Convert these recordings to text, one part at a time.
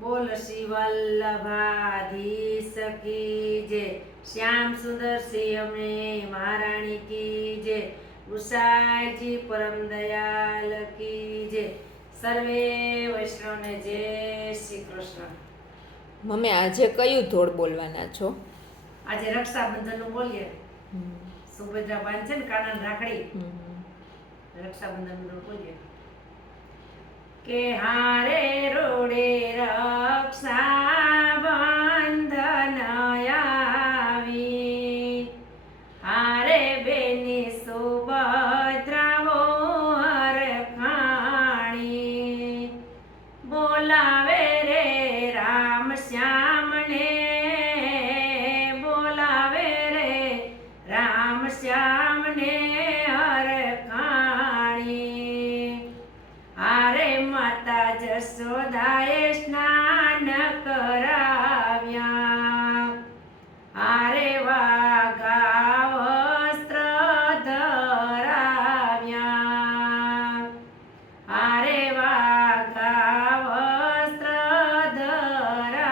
બોલ શ્રી વલ્લભાધીશ કી જય. શ્યામ સુંદર સિંહ અમને મહારાણી કી જે ઉષાજી પરમ દયાલ કી જે સર્વે વૈષ્ણવને જય શ્રી કૃષ્ણ. મમ્મી આજે કયું ધોળ બોલવાના છો? આજે રક્ષાબંધનનું બોલીએ. સુભદ્રા બાંધ છે ને કાનાની રાખડી. રક્ષાબંધનનું બોલીએ. કે હારે રોડે રક્ષા માતા જશોદાએ સ્નાન કરાવ્યા. આરે વાઘા વસ્ત્ર ધરાવ્યા. આરે વાઘા વસ્ત્ર ધરાવ્યા.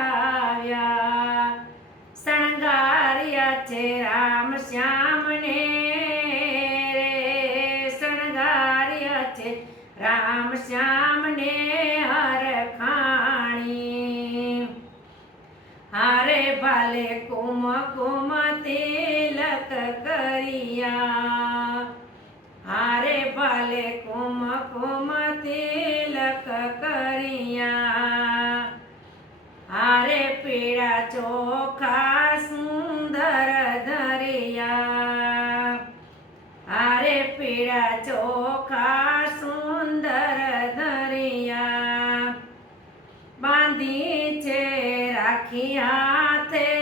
શણગાર્યા છે રામ શ્યામને રે. શણગાર્યા છે રામ શ્યામને ભાલે કુમ કુમ તિલક કરિયા. હારે ભલે કુમ કુમ તિલક કરિયા. હારે પીળા ચોખા સુંદર ધરિયા. હારે પીળા ચોખા સુંદર ધરિયા. બાંધી છે રાખી હાથે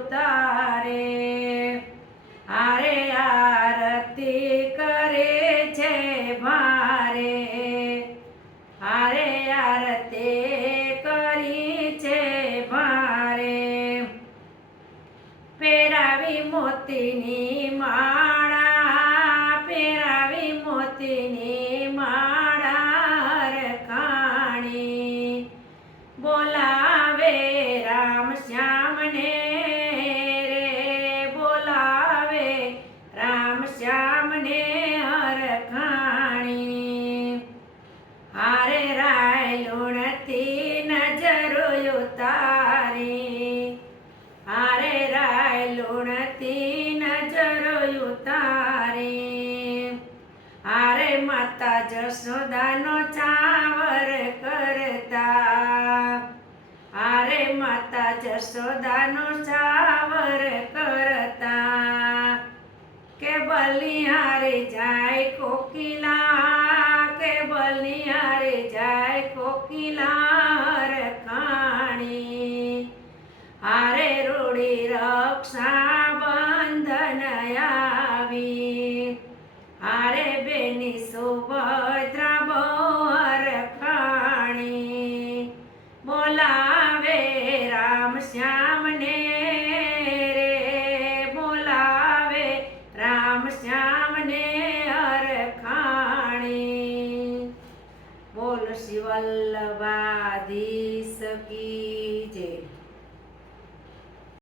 ઉતારે. હારે આરતી કરે છે ભારે. હારે આરતી કરી છે ભારે. પેરાવી મોતીની માળા પેરાવી મોતીની માળા. નજરો તારે. હારે રાય લુણતી નજરો તારે. હારે માતા જશોદાનો ચાવર કરતા. હારે માતા જશોદાનો ચાવર કરતા. કે બલિહારે જાય કોકિલા રક્ષા બંધન આવી હારે બેની સુભદ્રા બોર ખાણી. બોલાવે રામ શ્યામને રે. બોલાવે રામ શ્યામને હરખાણી બોલ શિવલ્લવાદી સકી જય.